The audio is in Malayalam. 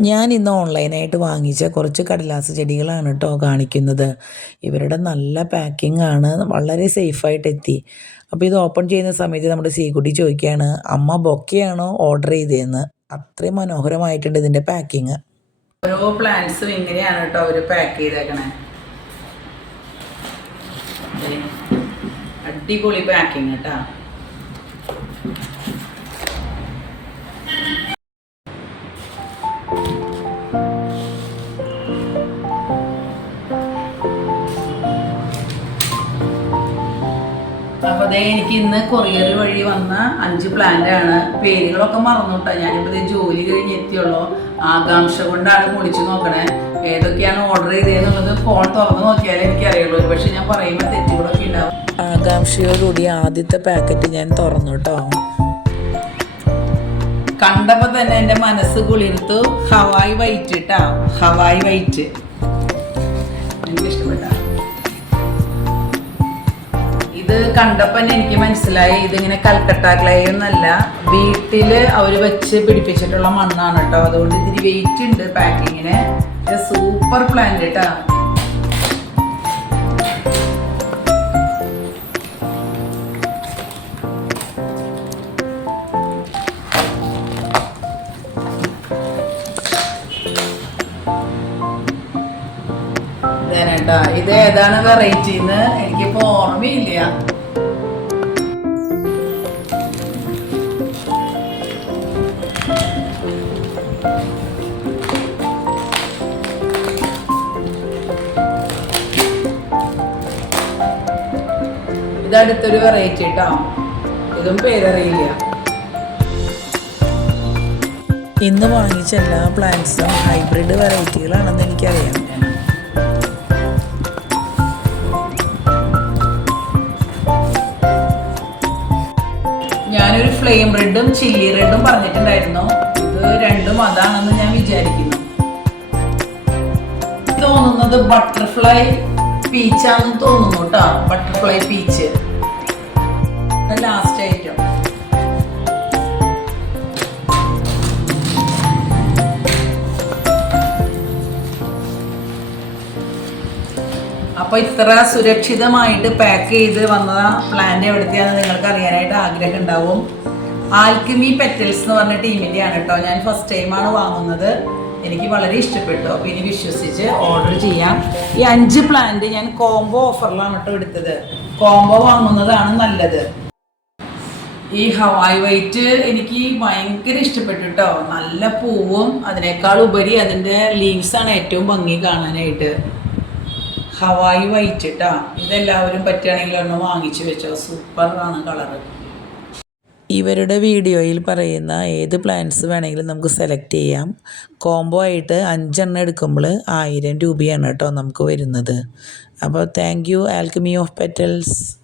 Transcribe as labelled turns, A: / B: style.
A: ഞാൻ ഇന്ന് ഓൺലൈനായിട്ട് വാങ്ങിച്ച കുറച്ച് കടലാസ് ചെടികളാണ് കേട്ടോ കാണിക്കുന്നത്. ഇവരുടെ നല്ല പാക്കിംഗ് ആണ്. വളരെ സേഫായിട്ട് എത്തി. അപ്പോൾ ഇത് ഓപ്പൺ ചെയ്യുന്ന സമയത്ത് നമ്മുടെ സീക്കുട്ടി ചോദിക്കുകയാണ് അമ്മ ബൊക്കെയാണോ ഓർഡർ ചെയ്തതെന്ന്? അത്രയും മനോഹരമായിട്ടുണ്ട് ഇതിന്റെ പാക്കിങ് ഓരോ പ്ലാന്റ്സും ഇങ്ങനെയാണ് കേട്ടോ അവർ പാക്ക് ചെയ്തേക്കണേ. അടിപൊളി പാക്കിങ് കേട്ടോ അപ്പോൾ അതേ എനിക്ക് ഇന്ന് കൊറിയർ വഴി വന്ന അഞ്ച് പ്ലാന്റ് ആണ്. പേരുകളൊക്കെ മറന്നുട്ടോ. ഞാനിപ്പോൾ ഇത് ജോലി കഴിഞ്ഞ് എത്തിയുള്ളൂ. ആകാംക്ഷ കൊണ്ടാണ് മുടിച്ചു നോക്കണേ. ഏതൊക്കെയാണ് ഓർഡർ ചെയ്തതെന്നുള്ളത് ഫോൺ തുറന്ന് നോക്കിയാലേ എനിക്ക് എനിക്കറിയുള്ളൂ. പക്ഷെ ഞാൻ പറയുമ്പോൾ തെറ്റുകളൊക്കെ ഉണ്ടാവും. ആകാംക്ഷയോടുകൂടി ആദ്യത്തെ പാക്കറ്റ് ഞാൻ തുറന്നു കേട്ടോ കണ്ടപ്പോൾ തന്നെ എന്റെ മനസ്സ് കുളിർത്തു. ഹവായ് വൈറ്റ് കേട്ടോ ഹവായ് വൈറ്റ് എനിക്ക് ഇഷ്ടപ്പെട്ട കണ്ടപ്പോൾ തന്നെ എനിക്ക് മനസ്സിലായി ഇതിങ്ങനെ കൽക്കട്ട ക്ലേ എന്നല്ല വീട്ടിൽ അവർ വെച്ച് പിടിപ്പിച്ചിട്ടുള്ള മണ്ണാണ് കേട്ടോ. അതുകൊണ്ട് ഇതിന് വെയിറ്റ് ഉണ്ട് പാക്കിങ്ങിന് സൂപ്പർ പ്ലാന്റ് കേട്ടോ ഇതേനേട്ടാ ഇത് ഏതാണ് വെറൈറ്റി എന്ന് എനിക്കിപ്പോ ഓർമ്മയില്ല. ഇതടുത്തൊരു വെറൈറ്റി കേട്ടോ ഇതും പേരറിയില്ല. ഇന്ന് വാങ്ങിച്ച എല്ലാ പ്ലാന്റ്സും ഹൈബ്രിഡ് വെറൈറ്റികളാണെന്ന് എനിക്കറിയാം. ഫ്ലെയിം റെഡും ചില്ലി റെഡും പറഞ്ഞിട്ടുണ്ടായിരുന്നു. ഇത് രണ്ടും അതാണെന്ന് ഞാൻ വിചാരിക്കുന്നു. തോന്നുന്നത് ബട്ടർഫ്ലൈ പീച്ചാണെന്ന് തോന്നുന്നു കേട്ടോ ബട്ടർഫ്ലൈ പീച്ച് ലാസ്റ്റ് ഐറ്റം അപ്പോൾ ഇത്ര സുരക്ഷിതമായിട്ട് പാക്ക് ചെയ്ത് വന്ന പ്ലാന്റ് എവിടുത്തെയാണെന്ന് നിങ്ങൾക്ക് അറിയാനായിട്ട് ആഗ്രഹം ഉണ്ടാവും. ആൽക്കിമി പെറ്റൽസ് എന്ന് പറഞ്ഞ ടീമിന്റെയാണ് കേട്ടോ. ഞാൻ ഫസ്റ്റ് ടൈമാണ് വാങ്ങുന്നത്. എനിക്ക് വളരെ ഇഷ്ടപ്പെട്ടു. അപ്പോൾ ഇനി വിശ്വസിച്ച് ഓർഡർ ചെയ്യാം. ഈ അഞ്ച് പ്ലാന്റ് ഞാൻ കോംബോ ഓഫറിലാണ് കേട്ടോ എടുത്തത്. കോംബോ വാങ്ങുന്നതാണ് നല്ലത്. ഈ ഹവായ് വൈറ്റ് എനിക്ക് ഭയങ്കര ഇഷ്ടപ്പെട്ടു കേട്ടോ. നല്ല പൂവും അതിനേക്കാൾ ഉപരി അതിന്റെ ലീവ്സാണ് ഏറ്റവും ഭംഗി കാണാനായിട്ട്. ഹവായ് വൈറ്റ് കേട്ടോ ഇതെല്ലാവരും പറ്റുകയാണെങ്കിൽ ഒന്ന് വാങ്ങിച്ചു വെച്ചോ. സൂപ്പറാണ് കളറ് ഇവരുടെ വീഡിയോയിൽ പറയുന്ന ഏത് പ്ലാൻസ് വേണമെങ്കിലും നമുക്ക് സെലക്ട് ചെയ്യാം. കോംബോ ആയിട്ട് അഞ്ചെണ്ണം എടുക്കുമ്പോൾ ആയിരം രൂപയാണ് കേട്ടോ നമുക്ക് വരുന്നത്. അപ്പോൾ thank you alchemy of petals